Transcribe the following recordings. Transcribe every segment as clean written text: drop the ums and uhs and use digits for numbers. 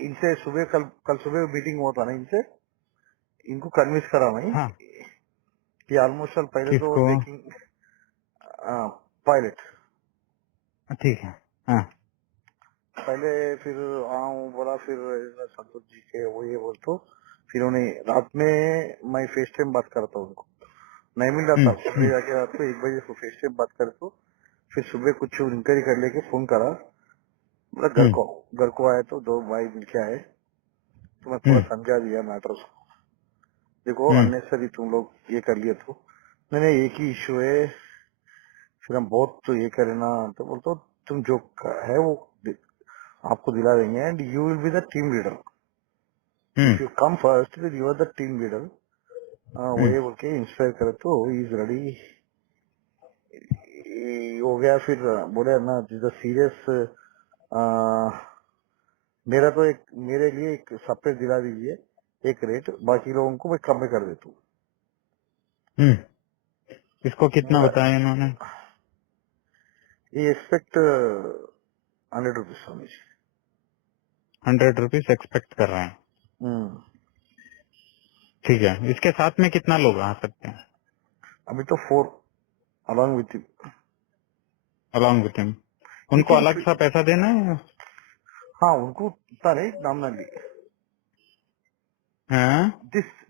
इनसे सुबह कल सुबह मीटिंग हुआ था ना इनसे, इनको कन्विंस करा मैं हाँ, कि ऑलमोस्ट पहले तो किसको? मेकिंग पायलट ठीक है। हाँ। पहले, फिर आऊँ बोला, फिर संतोष जी के वो ये बोल तो फिर उन्हें रात में मैं फेस टाइम बात करता हूँ, उनको नहीं मिल रहा था, सुबह जाके रात को 1 बजे को फेस टाइम बात करे तो फिर सुबह कुछ इंक्वायरी कर लेके फोन करा, बोला हम्म, घर को आए तो 2 भाई मिलके आए, तो मैं पूरा हम्म, समझा दिया मैटर उसको, देखो हम्म, अननेसरी तुम लोग ये कर लिए तो मैंने एक ही इश्यू है, फिर हम बहुत तो ये करे ना, तो बोलते तुम जो है वो आपको दिला देंगे and you will be the team leader, hmm, if you come first फिर you are the team leader. वो हम्म, ये बोल के इंस्पायर करे तो इज रेडी हो गया। फिर बोले ना दिस सीरियस, मेरा तो एक मेरे लिए एक सेपरेट दिला दीजिए एक रेट, बाकी लोगों को मैं कम में कर देता हूँ। हम्म। इसको मैं कितना बोला, बताया इन्होंने? ये expect 100 rupees Swami ji. 100 rupees expect कर रहे हैं। ठीक है, इसके साथ में कितना लोग आ सकते हैं अभी तो 4 along with along with him? ही उनको कैन, अलग सा पैसा देना है? हाँ उनको उतना नहीं नामनली, हाँ?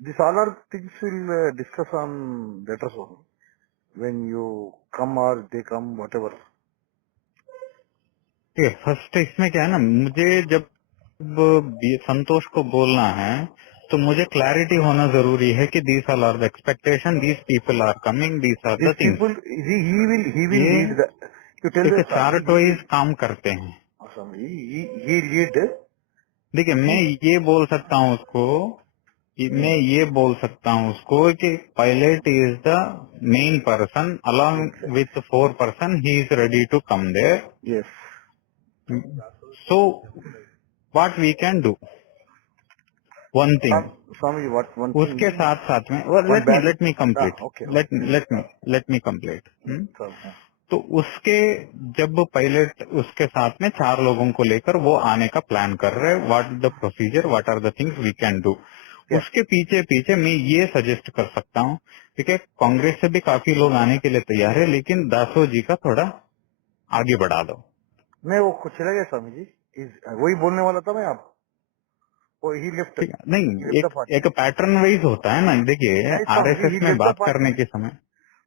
this all are things will discuss on later on when you come or they come whatever। ठीक है, फर्स्ट इसमें क्या है ना, मुझे जब संतोष को बोलना है तो मुझे क्लैरिटी होना जरूरी है कि these are the expectation, these people are coming, these are the These things. people, he will ये lead the, you tell the एक Swami, chart he wise will, काम करते हैं। Swami, he lead, देखिए, मैं he, ये बोल सकता हूँ उसको, मैं ये बोल सकता हूँ उसको कि pilot is the main person along exactly, with 4 person, he is ready to come there. yes। So what we can do, one thing, Swami, what one उसके thing, साथ साथ में one bad, let me complete, okay, let okay, please, let me complete. so, तो उसके जब pilot उसके साथ में 4 लोगों को लेकर वो आने का प्लान कर रहे हैं, what the procedure, what are the things we can do, yeah, उसके पीछे पीछे मैं ये सजेस्ट कर सकता हूँ। ठीक है, कांग्रेस से भी काफी लोग आने के लिए तैयार है, लेकिन दासो जी का थोड़ा आगे बढ़ा दो। मैं वो कुछ चला गया स्वामी जी, वही बोलने वाला था मैं आप, वो ही ठीक है, ही नहीं, लेफ्ट द एक पार्टी, एक पैटर्न वाइज होता है ना। देखिए, नहीं स्वामी जी, आरएसएस ही में लेफ्ट द बात पार्टी, करने के समय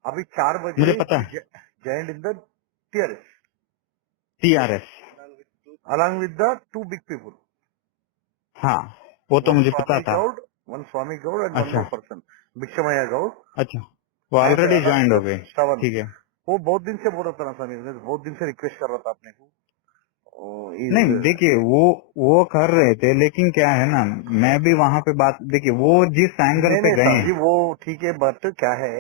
अभी 4 बजे मुझे पता ही है joined in the TRS TRS. along with the 2 big people, हाँ, वो तो one मुझे पता Swami था। Gaud, and one अच्छा, more person, Bhikshamaya Gaud। अच्छा, वो मैं already along with join the हो गए। 7, ठीक है, वो बहुत दिन से बोल रहा था ना स्वामी, मैं बहुत दिन से रिक्वेस्ट कर रहा था अपने को, इज, नहीं देखिए, वो कर रहे थे, लेकिन क्या है ना, मैं भी वहाँ पे बात, देखिए वो जिस एंगल नहीं पे नहीं गए स्वामी जी हैं। वो ठीक है, बट क्या है,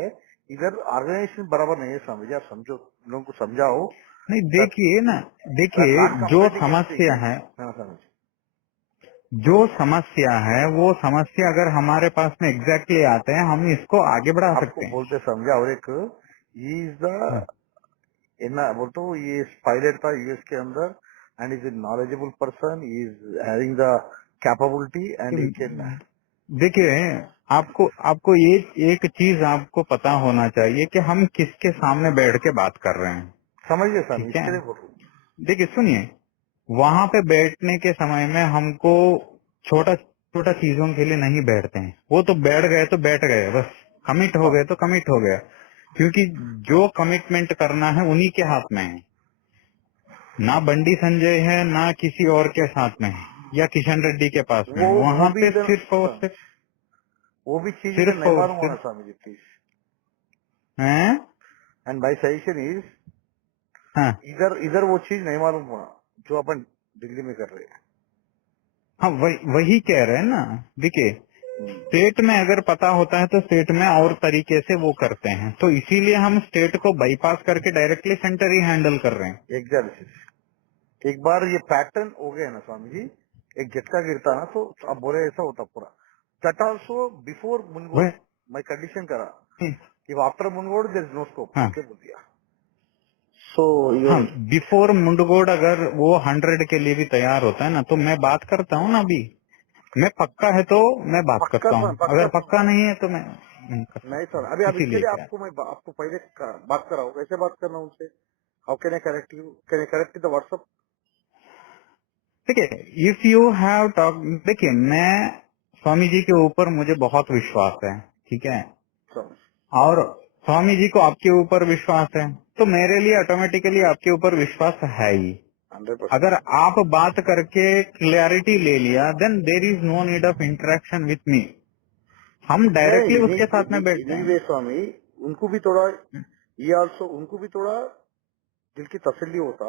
इधर ऑर्गेनाइजेशन बराबर नहीं है स्वामी जी, आप समझो, इन लोगों को समझाओ, नहीं देखिए ना, देखिए नॉट जो कॉम्पिटिंग एनीथिंग। समस्या है, हाँ स्वामी जी, जो समस्या है वो समस्या अगर हमारे पास में एग्जैक्टली आते हैं, हम इसको आगे बढ़ा आपको सकते हैं। बोलते समझा, और एक इज द हाँ। बोलते ये पायलट था यूएस के अंदर, and is a knowledgeable person, is having the capability and he can, देखिए, आपको आपको ये एक चीज आपको पता होना चाहिए कि हम किसके सामने बैठ के बात कर रहे हैं। समझिए स्वामी, ठीक है, इसके लिए बोल रहा हूँ। देखिए सुनिए, वहां पे बैठने के समय में हमको छोटा छोटा चीजों के लिए नहीं बैठते हैं। वो तो बैठ गए तो बैठ गए, बस कमिट हो हाँ, गए तो कमिट हो गया। क्योंकि जो कमिटमेंट करना है उन्हीं के हाथ में है, ना बंडी संजय है, ना किसी और के साथ में है, या किशन रेड्डी के पास में है। वो वहां भी पे इधर, सिर्फ और सिर्फ, वो भी चीज इधर सिर्फ नहीं और मालूम होना सिर्फ स्वामी जी प्लीज, है। एंड बाई सजेशन इज, हाँ, इधर इधर वो चीज नहीं मालूम होना जो अपन दिल्ली में कर रहे हैं। हाँ, वही कह रहे हैं ना। देखिए, स्टेट में अगर पता होता है तो स्टेट में और तरीके से वो करते हैं, तो इसीलिए हम स्टेट को बाईपास करके डायरेक्टली सेंटर ही हैंडल कर रहे हैं। एग्जैक्टली, एक बार ये पैटर्न हो गया ना स्वामी जी, एक झटका गिरता ना तो अब बोले ऐसा होता पूरा, दट ऑल्सो बिफोर मुनगोड, वही, मैं कंडीशन करा कि after Munugode there is no scope हाँ, बोल के बोल दिया। सो हाँ, योर बिफोर मुंडगोड अगर वो 100 के लिए भी तैयार होता है ना, तो मैं बात करता हूँ ना। अभी मैं पक्का है तो मैं बात पक्का करता हूँ, पक्का अगर पक्का नहीं है तो मैं नहीं कर नहीं सकता सर, हूँ। अभी अब इसके इसीलिए लिए क्या, आपको मैं आपको पहले बात कराऊँ, कैसे बात करना उनसे? How can I correct you? Can I correct the WhatsApp? देखिए, इफ यू हैव टॉक, देखिए मैं स्वामी जी के ऊपर मुझे बहुत विश्वास है, ठीक है, और स्वामी जी को आपके ऊपर विश्वास है, तो मेरे लिए ऑटोमेटिकली आपके ऊपर विश्वास है ही। 100%। अगर आप बात करके क्लैरिटी ले लिया, then there is no need of interaction with me. हम डायरेक्टली नहीं, उसके साथ में बैठते हैं। एनीवे स्वामी, उनको भी थोड़ा, ये ऑल्सो उनको भी थोड़ा दिल की तसल्ली होता,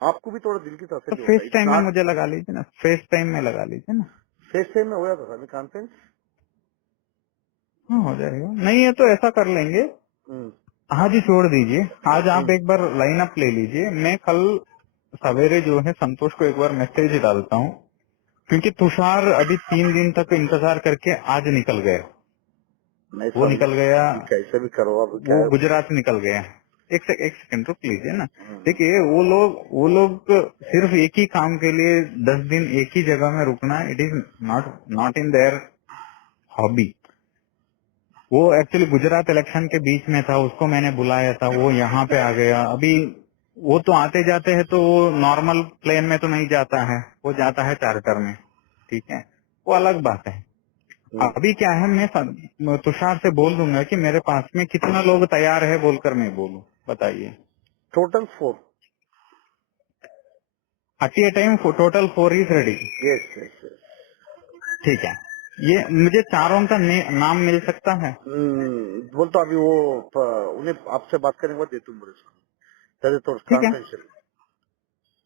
आपको भी थोड़ा दिल की तो तसल्ली होता। फेस इट्स टाइम में नॉट मुझे लगा लीजिए ना, फेस टाइम में लगा लीजिए ना। फेस टाइम में हो जाता स्वामी कॉन्फ्रेंस। हाँ, हो जाएगा। नहीं है तो ऐसा कर लेंगे। आज ही छोड़ दीजिए, आज आप एक बार लाइन अप ले लीजिए। मैं कल सवेरे जो है संतोष को एक बार मैसेज डालता हूँ, क्योंकि तुषार अभी 3 दिन तक इंतजार करके आज निकल गया। नहीं वो स्वामी जी, निकल गया, अभी कैसे भी करो, अब क्या वो है? गुजरात निकल गया। एक सेकंड रुक लीजिए ना। देखिए, वो लोग सिर्फ एक ही काम के लिए 10 दिन एक ही जगह में रुकना, it is not not in their hobby. वो एक्चुअली गुजरात इलेक्शन के बीच में था, उसको मैंने बुलाया था, वो यहाँ पे आ गया। अभी वो तो आते जाते हैं, तो वो नॉर्मल प्लेन में तो नहीं जाता है, वो जाता है चार्टर में, ठीक है, वो अलग बात है। अभी क्या है, मैं तुषार से बोल दूंगा कि मेरे पास में कितना लोग तैयार है बोलकर मैं बोलूं, बताइए। Total 4। At a time total 4 is ready. Yes yes yes. ठीक है, ये मुझे चारों का नाम मिल सकता है? बोलता अभी वो उन्हें आपसे बात करने के बाद देता हूँ बोले स्वामी, तो ठीक है, कॉन्फ्रेंशियल।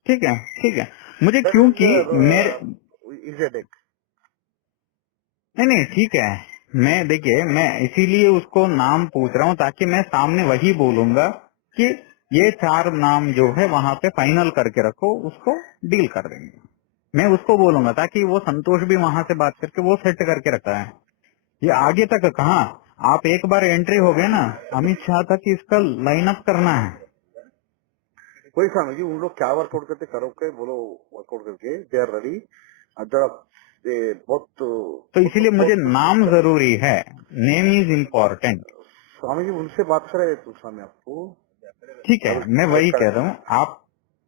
ठीक है, ठीक है। मुझे दैट क्योंकि मेरे, इज ए डेक। नहीं नहीं, ठीक है। मैं देखिए, मैं इसीलिए उसको नाम पूछ रहा हूँ, ताकि मैं सामने वही बोलूंगा कि ये 4 नाम जो है वहाँ पे फाइनल करके रखो, उसको डील कर देंगे। मैं उसको बोलूंगा ताकि वो संतोष भी वहाँ से बात करके वो सेट करके रखा है। ये आगे तक कहाँ, आप एक बार एंट्री हो गए ना, अमित शाह तक इसका लाइन अप करना है। कोई स्वामी जी, उन लोग क्या वर्कआउट करते करो के बोलो, वर्कआउट करके दे आर रेडी। जरा बहुत तो बहुत इसीलिए मुझे बहुत नाम जरूरी है, name is important. Swami ji उनसे बात करे तो स्वामी आपको ठीक है, आई विल मैं वही कह करेक्ट। रहा हूँ,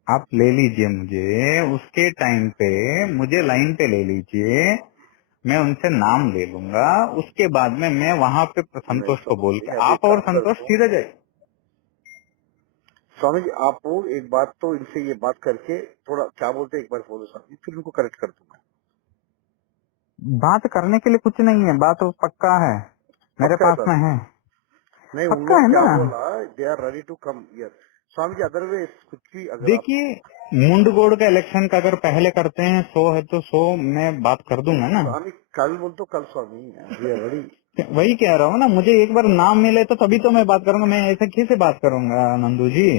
आप ले लीजिए मुझे, उसके टाइम पे मुझे लाइन पे ले लीजिए, मैं उनसे नाम ले लूंगा। उसके बाद में मैं वहाँ पे नहीं संतोष को स्वामी बोल जी, के, अभी आप और काम संतोष करता हूँ सीधे जाए। स्वामी जी। आप एक बात तो इनसे ये बात करके थोड़ा क्या बोलते हैं एक बार बोलो स्वामी जी, फिर उनको करेक्ट कर दूंगा। बात करने के लिए कुछ नहीं है, बात तो पक्का है, मेरे पक्का है पास सर? में है। नहीं, उन पक्का लोग है क्या ना। बोला, they are ready to come here. Swami ji otherwise कुछ भी अगर आप देखिए, मुंडगोड़ का इलेक्शन का अगर पहले करते हैं 100 है तो 100 मैं बात कर नहीं दूंगा ना। स्वामी, कल बोल तो कल स्वामी वी आर रेडी। वही कह रहा हूँ ना, मुझे एक बार नाम मिले तो तभी तो मैं बात करूंगा, मैं ऐसे कैसे बात करूंगा नंदू जी।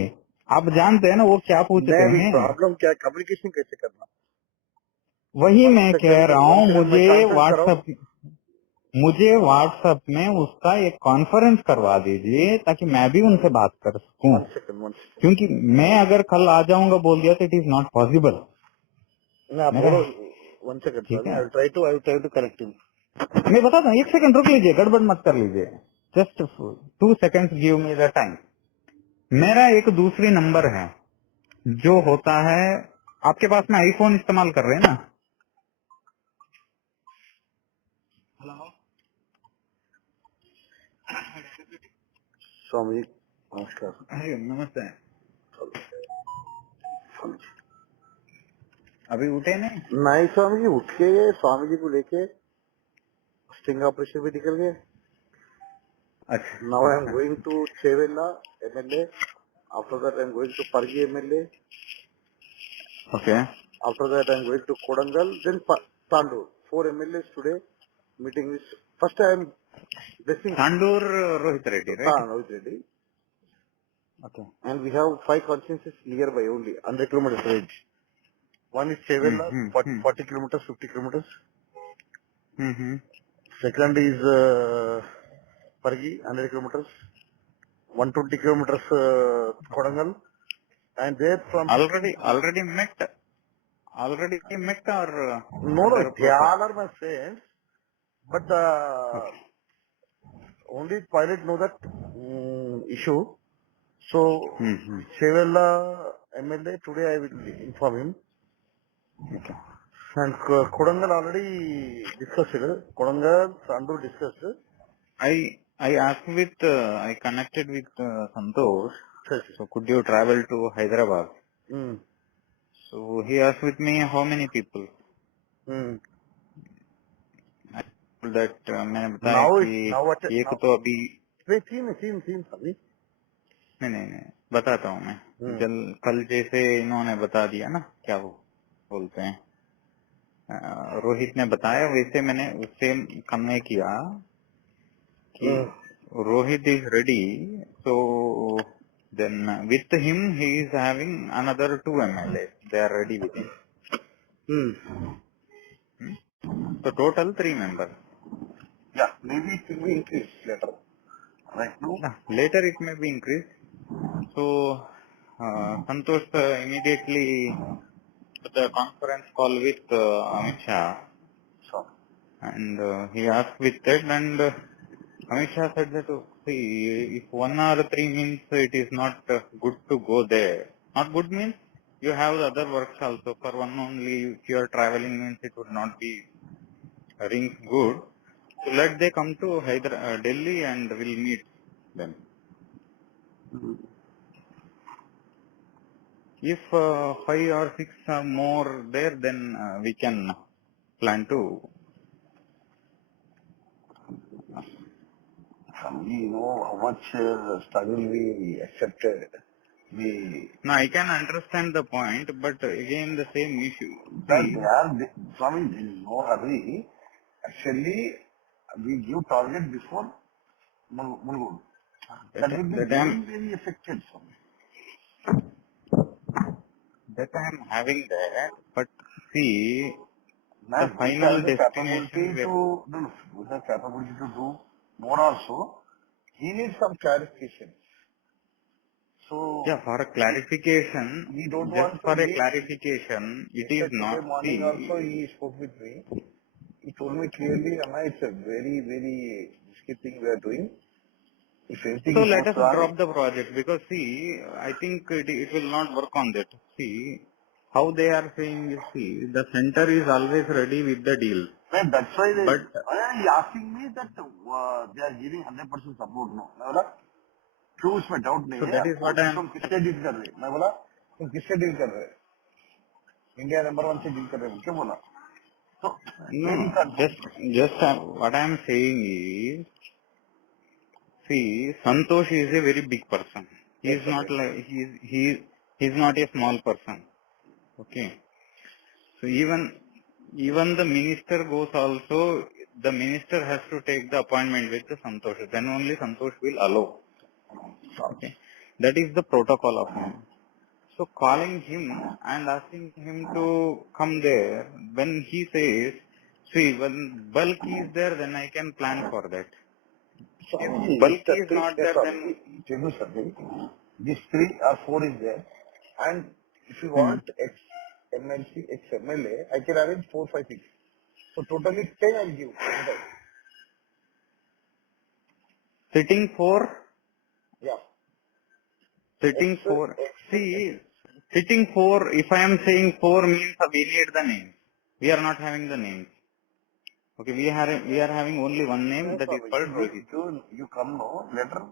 आप जानते हैं ना वो क्या पूछते नहीं, अभी हैं। प्रॉब्लम क्या है, कम्युनिकेशन कैसे करना? वही वन मैं कह सेकंड रहा वन हूँ, सेकंड, मैं कॉन्फ्रेंस कराऊं? मुझे व्हाट्सएप में उसका एक कॉन्फ्रेंस करवा दीजिए, ताकि मैं भी उनसे बात कर सकूं। One second one second. क्योंकि मैं अगर कल आ जाऊंगा बोल दिया तो इट इज नॉट पॉसिबल नहीं आप मेरा। बोलो, वन सेकंड ठीक स्वामी, है, I will try to correct him. मैं बताता हूँ, 1 सेकंड रुक लीजिए, गड़बड़ मत कर लीजिए। Just 2 second give me the time. मेरा एक दूसरी नंबर है जो होता है, आपके पास में आईफोन इस्तेमाल कर रहे हैं ना? स्वामी जी नमस्कार। अरे नमस्ते। स्वामी जी अभी उठे नहीं? नहीं स्वामी जी, उठ के स्वामी जी को लेके स्टिंग ऑपरेशन भी निकल गए। Now अच्छा I am अच्छा। going to Chevella MLA. After that I am going to Pargi MLA. Okay. After that I am going to Kodangal. Then Tandur. 4 MLAs today. Meeting is first I am blessing Tandur Rohit Reddy right? Rohit Reddy. Okay. And we have 5 consciences nearby only, 100 kilometers range. One is Chevella, 40 kilometers, 50 kilometers. Second is Pargi, 100 kilometers. 120 kilometers Kodangal. and there from 15 already met or no, no, other they profiles? all are my friends, but Okay. only pilot know that issue. So, Hmm. Chevella MLA, today I will inform him. Okay. And Kodangal already discussed. Kodangal, Sandu discussed. I asked with I connected with Santosh. Yes. So could you travel to Hyderabad? Hmm. So he asked with me how many people. Hmm. I told that मैंने बताया Now कि it, now what, एक now, तो अभी wait, team, Sami. नहीं बताता हूँ मैं Hmm. कल जैसे इन्होंने बता दिया ना क्या वो बोलते हैं रोहित ने बताया वैसे मैंने उससे कन्वे किया कि Hmm. Rohit is ready so then with him he is having another 2 MLA they are ready with him. Hmm. So total 3 members. Yeah, maybe it will be increased later. Right now? Yeah, later it may be increased. So Santosh immediately put a conference call with Amit Shah Sure. and he asked with that and Amit Shah said that see if 1 or 3 means it is not good to go there. Not good means you have the other works also. For one only if you are traveling means it would not be rings good. So let they come to Delhi and we'll meet them. If 5 or 6 are more there, then we can plan to. You know how much struggle we accepted. We, Now I can understand the point, but again the same issue. that they See, are, Swami, there is no hurry. Actually, we give target before Mulgod. That will be that very, very affected, Swami. I am having that, but see, the Man, we final have the destination capability where, to do, we have capability to do more also. He needs some clarification. yeah, So, for a clarification, we don't just want to for a leave. clarification, it is Yesterday not, morning also see, he spoke with me. He told me clearly, Anna, it's a very, very risky thing we are doing. If so anything let goes us wrong, drop the project because see, I think it will not work on that. See, how they are saying is, see, the center is always ready with the deal. man, that's why But, he asking me that they are giving 100% support. No, मैं बोला क्यों उसमें doubt नहीं so है that is आपको what I am, तुम किससे deal कर रहे मैं बोला तुम किससे डील कर रहे इंडिया नंबर 1 से डील कर रहे हो क्यों बोला तो very no, confirm what I am saying is, see, Santosh is a very big person. He is not actually like, he is not a small person. Okay. So even the minister goes also, the minister has to take the appointment with the Santosh. Then only Santosh will allow. Okay. That is the protocol of him. So calling him and asking him to come there, when he says, see, when bulk is there, then I can plan for that. If Swami, if bulk the is three, not yes, there, Swami, then tell me something. These 3 or 4 is there, and if you hmm, want ex-MLC, ex-MLA, I can arrange 4, 5, 6. So totally 10 I'll give anytime. sitting for, Yeah. Ex, sitting for, ex. see, sitting for, if I am saying for means we need the name. We are not having the name. Okay, we are having only one name No, that is Swami, called Rohit. you come no, later,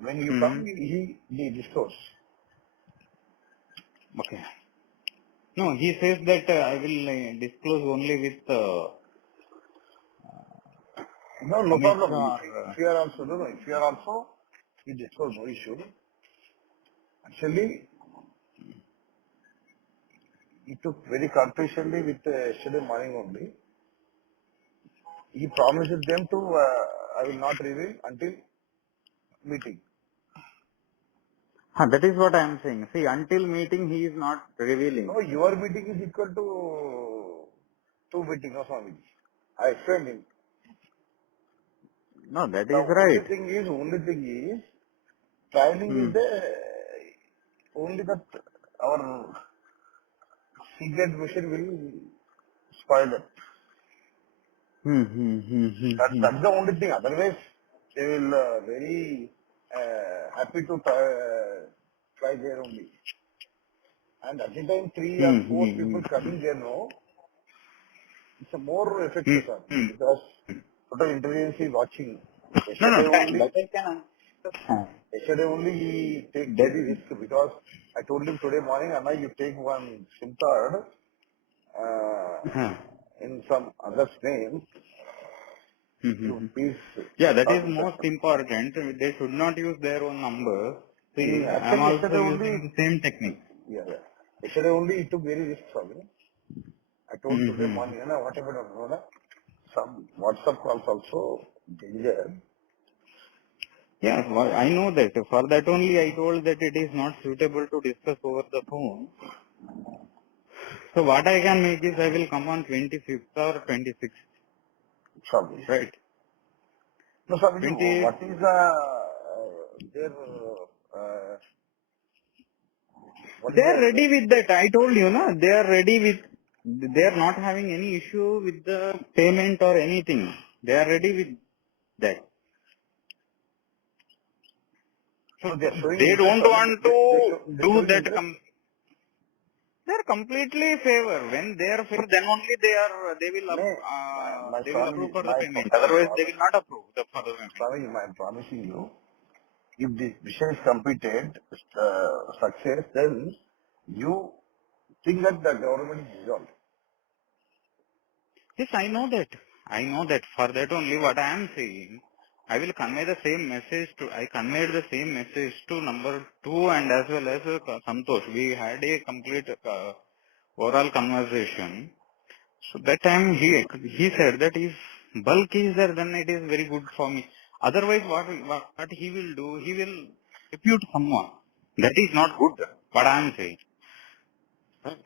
when you Hmm. come, he disclose. Okay. No, he says that I will disclose only with No, no Amit problem. or If you are also, no, if you are also, he disclose, no issue. Actually, he took very confidentially with yesterday morning only. He promises them to, I will not reveal until meeting. that is what I am saying. See, until meeting he is not revealing. No, your meeting is equal to 2 meeting of Swami. I explained him. No, that The is right. only thing is, traveling Hmm. is the only that our secret mission will spoil it. That's the only thing. Otherwise, they will very happy to try there only. And at the time, 3 or 4 people coming there, no, it's a more effective, sir, because total intelligence is watching. No, no, Yesterday only, that I can understand. yesterday only he take That, very risk because I told him today morning, Anna, you take one SIM card huh. in some other's name, you please Yeah, that talk is with most that. important. They should not use their own number. See, I'm Actually, also yesterday using only, the same technique. yeah. Yesterday only he took very risk for me. I told today Mm-hmm. morning, Anna, what happened? Anna? Some WhatsApp calls also danger. Yeah, well, I know that. For that only I told that it is not suitable to discuss over the phone. So what I can make is I will come on 25th or 26th, Sorry. right? No, Swamiji, 28th. what is their, uh, what They is are their, ready with that. I told you, no? They are ready with, they are not having any issue with the payment or anything. They are ready with that. So so they are showing they interest, don't Swami. want to They're do showing that. interest. They are completely favor. When they are favor, then only No, my they will approve Swamiji, for the my payment. Otherwise, they promise, will not approve for the payment. Swamiji, I'm promising you, if this mission is completed, success, then you think that the government is dissolved. Yes, I know that. I know that. For that only, what I am saying, I will convey the same message to. I conveyed the same message to number 2 and as well as Santosh. We had a complete oral conversation. So that time he said that if bulk is there, then it is very good for me. Otherwise, what he will do, he will repute someone. That is not good. What I am saying. Right.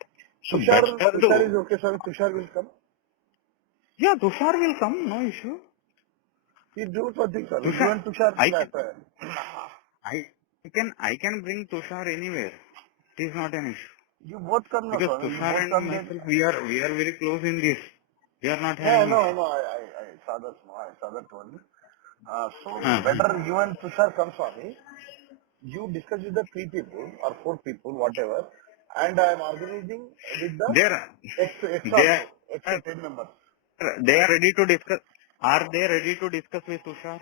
So better Tushar to, is okay, Swami. Tushar will come. yeah, Tushar will come, no issue. You do one thing, Swami. You Tushar, and Tushar, I can, I can bring Tushar anywhere. It is not an issue. you both come now, Because Swami. You Tushar both and come there. myself, we are very close in this. We are not Yeah, having I issue. know. I saw that. No, I saw that one. So Uh-huh. better you and Tushar come, Swami. You discuss with the 3 people or 4 people, whatever, and I am organizing with the They are, X they also, X are, 10 members. they are ready to discuss. Are they ready to discuss with Tushar?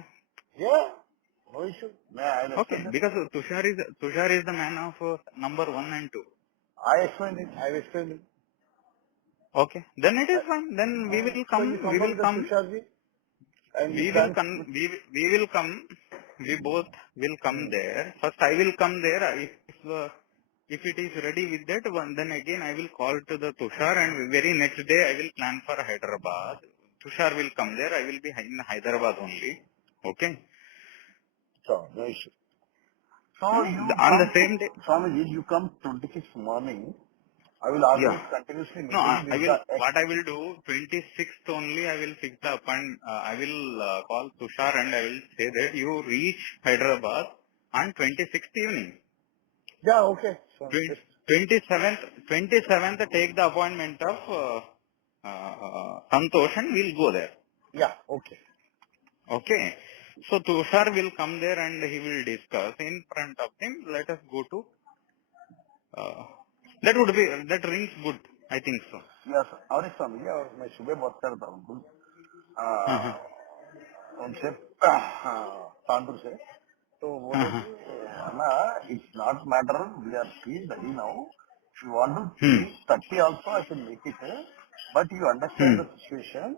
Yeah, no issue. I'll Okay, explain them. because Tushar is the man of number 1 and 2. I explained it. I explained it. Okay, then it I, is fine. Then we will so you come. We confirm will with the come. Tusharji and you We will plan come. with. We will come. We both will come there. First, I will come there. If it is ready with that one, then again I will call to the Tushar, and very next day I will plan for Hyderabad. Tushar will come there. I will be in Hyderabad only. Okay. So, no issue. So Huh? you On the come to, same day. Swamiji, you come 26th morning. I will Yeah. organize continuously No, meeting I with will. the X. What I will do, 26th only. I will fix the appointment. I will call Tushar and I will say that you reach Hyderabad on 26th evening. Yeah, okay. So, Twen- just, 27th, 27th, take the appointment of Santosh and we'll go there. yeah, okay. Okay. So Tushar will come there and he will discuss in front of him. Let us go to. Uh, that rings good. I think so. Yes, और इस समय और मैं सुबह बात करता हूँ Uh-huh. उनसे कानपुर से तो बोले Uh-huh. कि ना it's not matter we are please ready now if you want to Hmm. Reach 30 also I can make it but you Hmm. Understand the situation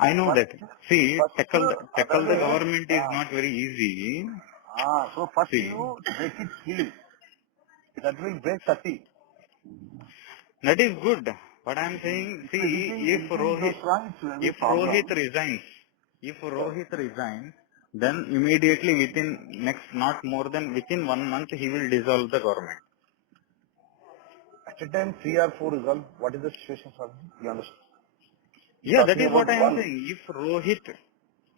I know that. See, first tackle the otherwise government is not very easy. So first See, you break it skill that will break 30 that is good. What I am saying, see, anything goes wrong it's a big If problem. Rohit resigns, then immediately within 1 month, he will dissolve the government. At a time, 3 or 4 result, what is the situation, sir? You understand? You're Yeah, that talking is what about I am one. saying.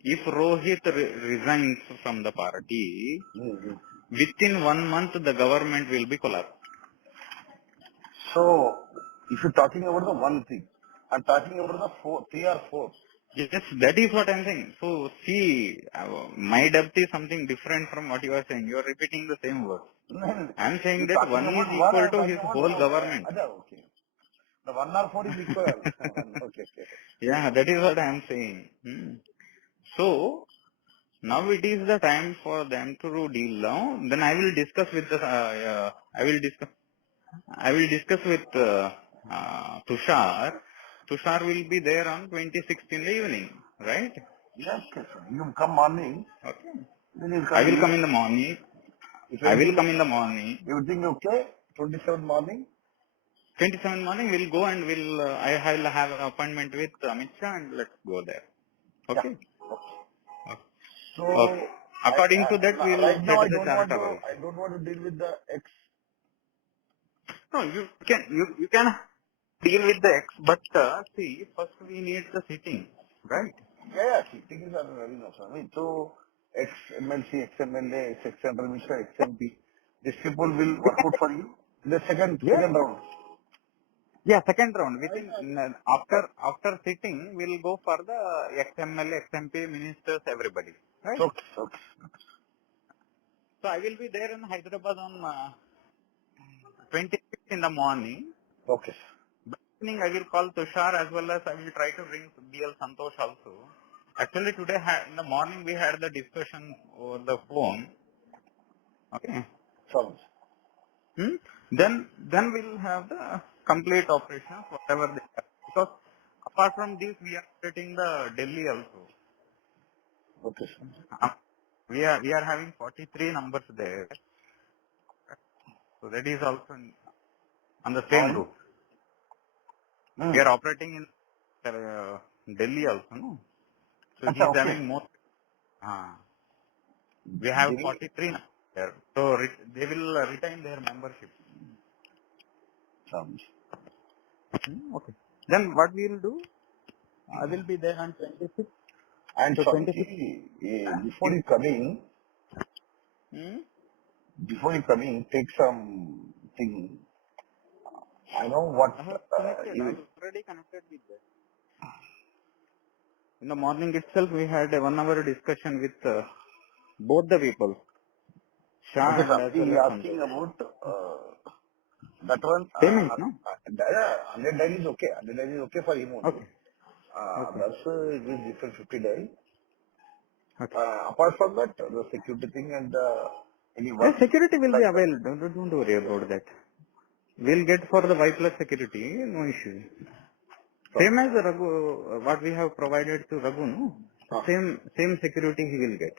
If Rohit resigns from the party, Mm-hmm. within 1 month, the government will be collapsed. So, if you're talking about the one thing, I'm talking about the four, three or four. Yes, that is what I'm saying. So see, my depth is something different from what you are saying. You are repeating the same word. No, I'm saying you're that talking one is about one, equal I'm to talking his about whole government. okay. The one or four is equal. Okay, okay. Yeah, that is what I'm saying. So now it is the time for them to do deal now. Then I will discuss with the I will discuss with Tushar. Tushar will be there on 26th in the evening, right? Yes, yes, sir. You come morning, Okay. then you I come will evening. come in the morning. If I will come in the morning. everything okay, 27 morning. 27 morning we'll go and I will have an appointment with Amit Shah and let's go there. Yeah. Okay? Okay. Okay. So, Okay. According to that we'll right now set the charter I also. don't want to deal with the X. No, you can deal with the X, but see, first we need the sitting, right? Yeah, see, things are very no, sir. I mean, so XMLC, XMLA, Central Minister, XMP, these people will work out for you in the Yes. second round. Yeah, second round. After sitting, we'll go for the XML, XMP ministers, everybody, right? Okay, okay. So I will be there in Hyderabad on 26th in the morning. Okay, Evening, I will call Tushar as well as I will try to bring BL Santosh also. Actually, today in the morning we had the discussion over the phone. Okay. sounds. Then we'll have the complete operations, whatever they have. Because apart from this, we are operating the Delhi also. Okay, sounds. Uh, we are having 43 numbers there. So that is also on the same On? route. We Hmm. are operating in Delhi also, no? So he Acha, is okay. having more. We have Delhi, 43 now there. So they will retain their membership. sounds. Okay. Then what we will do, I will be there on 26th. And So 26th. Swamiji, If, hmm? before you coming, take some thing. I know what I have connected. I you. have already connected with them. In the morning itself, we had a 1 hour discussion with both the people, Shah Okay, and as Swamiji, well he as asking Santosh. about that one. Payment, no? 100 days is okay. 100 days is okay for him only. Okay. Okay. Others it is different 50 days. Okay. Apart from that, the security thing and any Yeah, work security will be like that. available. Don't worry about that. We'll get for the Y plus security, no issue. Sounds. Same as the Raghu, what we have provided to Raghu, no? Ah. Same security he will get.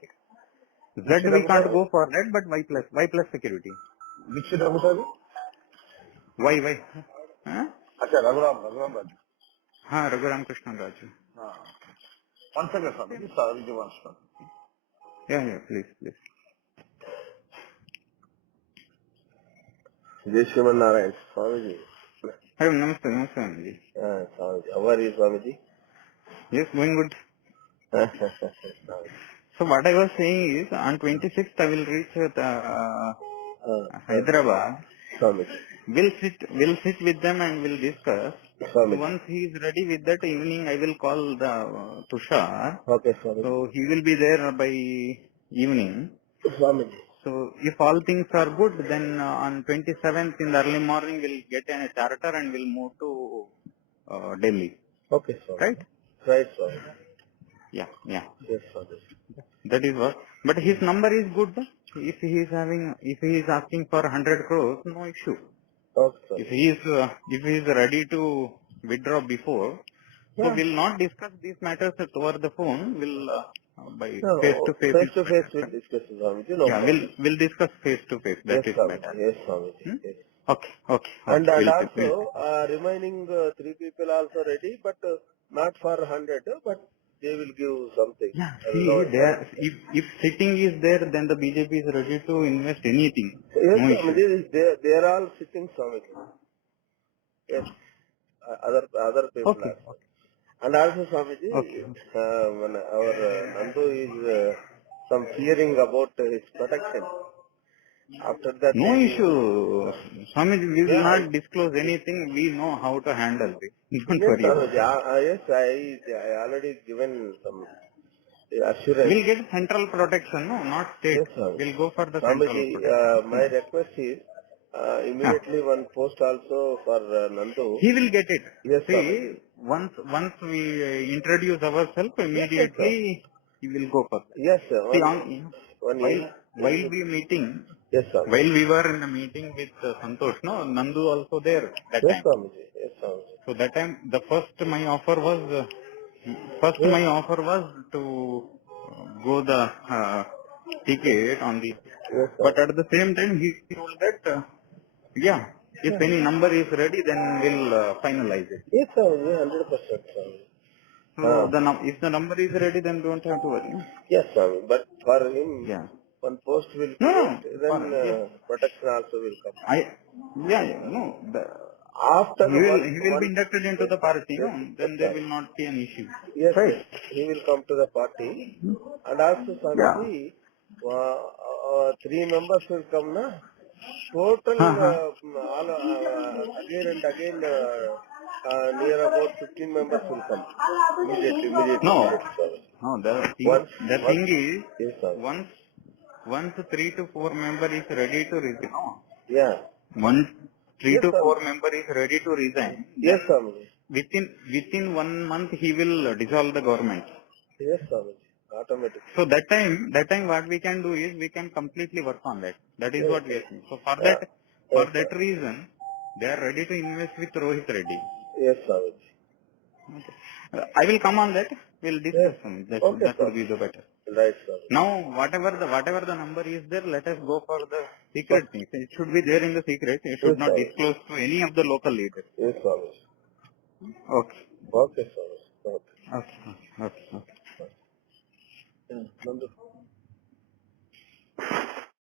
Which Z we Raghu can't Sahi? go for that, but Y plus security. Which Raghu Sahi? Y. Huh? Acha, Raghuram Raju. Raghuram Krishnan Raju. Ah. One second, Swamiji. Sorry, one second. Yeah, please. Jai Shriman Narayan, Swamiji. Hey, namaste, Anji. Swamiji. How are you, Swamiji? Yes, going good. Swamiji. So what I was saying is, on 26th I will reach Hyderabad. Swamiji. We'll sit with them and we'll discuss. So Swamiji. once he is ready with that evening, I will call the Tushar. Okay, Swamiji. So he will be there by evening. Swamiji. So if all things are good, then on 27th in the early morning we'll get a charter and we'll move to Delhi. Okay, Swamiji. Right? Right, Swamiji. Yeah. Yes, Swamiji. That is what. But his number is good. If he is asking for 100 crores, no issue. Okay, If Swamiji. he is ready to withdraw before, so Yeah. we'll not discuss these matters over the phone. We'll by face No, to face face is to face we'll better. discuss, Swamiji. No Yeah, problem. we'll discuss face to face. Yes, That is Swamiji. better. Yes, Swamiji. Hmm? Yes. And Okay. We'll also, remaining three people also ready, but not for 100, but they will give something, Yeah, a see, lower charge. if sitting is there, then the BJP is ready to invest anything. Yes, No issue. Swamiji, they are all sitting, Swamiji. Yes, other people Okay. also. And also, Swamiji, Okay. when our Nandu is some fearing about his protection. After that, No maybe. issue. Swamiji, we will Yeah, not disclose anything. We know how to handle it. Don't yes, worry about Swamiji. it. Yes, I already given some assurance. We'll get central protection, no, not state. Yes, Swamiji. We'll go for the central Swamiji, protection. my request is Ah. immediately one post also for Nandu. He will get it. Yes, Swamiji. See, once we introduce ourselves, Yes, yes, sir. immediately he will go for that. Yes, sir. See, One while in, we meeting, yes, Swamiji. while we were in the meeting with Santosh, no, Nandu also there that Yes, time. Swamiji. Yes, Swamiji. So that time, the first my offer was Yes, to go the ticket on the, yes, but Swamiji. at the same time he told that yeah, if any number is ready, then we'll finalize it. Yes, Swamiji. 100%, Swamiji. So if the number is ready, then don't have to worry. No? Yes, Swami. But for him, Yeah. one post will No, create, no. then For, yes. protection also will come. I. Yeah. No. After He will be inducted into yes, the party. yes, No. yes, Then there sir. will not be an issue. Yes, Right. yes. He will come to the party. And also, Yeah. Swamiji, 3 members will come, na? Total, Uh-huh. all, again and again, near about 15 members will come. No. Immediately, Swami. No. Once, The once, thing is, yes, sir. once 3 to 4 member is ready to resign. No. Yeah. Once 3 Yes, to Swami. 4 member is ready to resign, Yes, then Swami. within 1 month he will dissolve the government. Yes, Swami. Automatically. So that time what we can do is we can completely work on that. That is Yes, what we sir. are saying. So Yeah. for Yes, that sir. reason, they are ready to invest with Rohit Reddy. Yes, Swami. Okay. I will come on that. We'll Yes. discuss on that. Okay, That would Swami. be the better. Right, Swami. Now, whatever the number is there, let us go for the First, secret things. It should be there in the secret. It yes, should not Swami. disclose to any of the local leaders. Yes, Swami. Okay. Okay, Swami. Okay. Okay. Okay. Okay. Yeah. Nandu.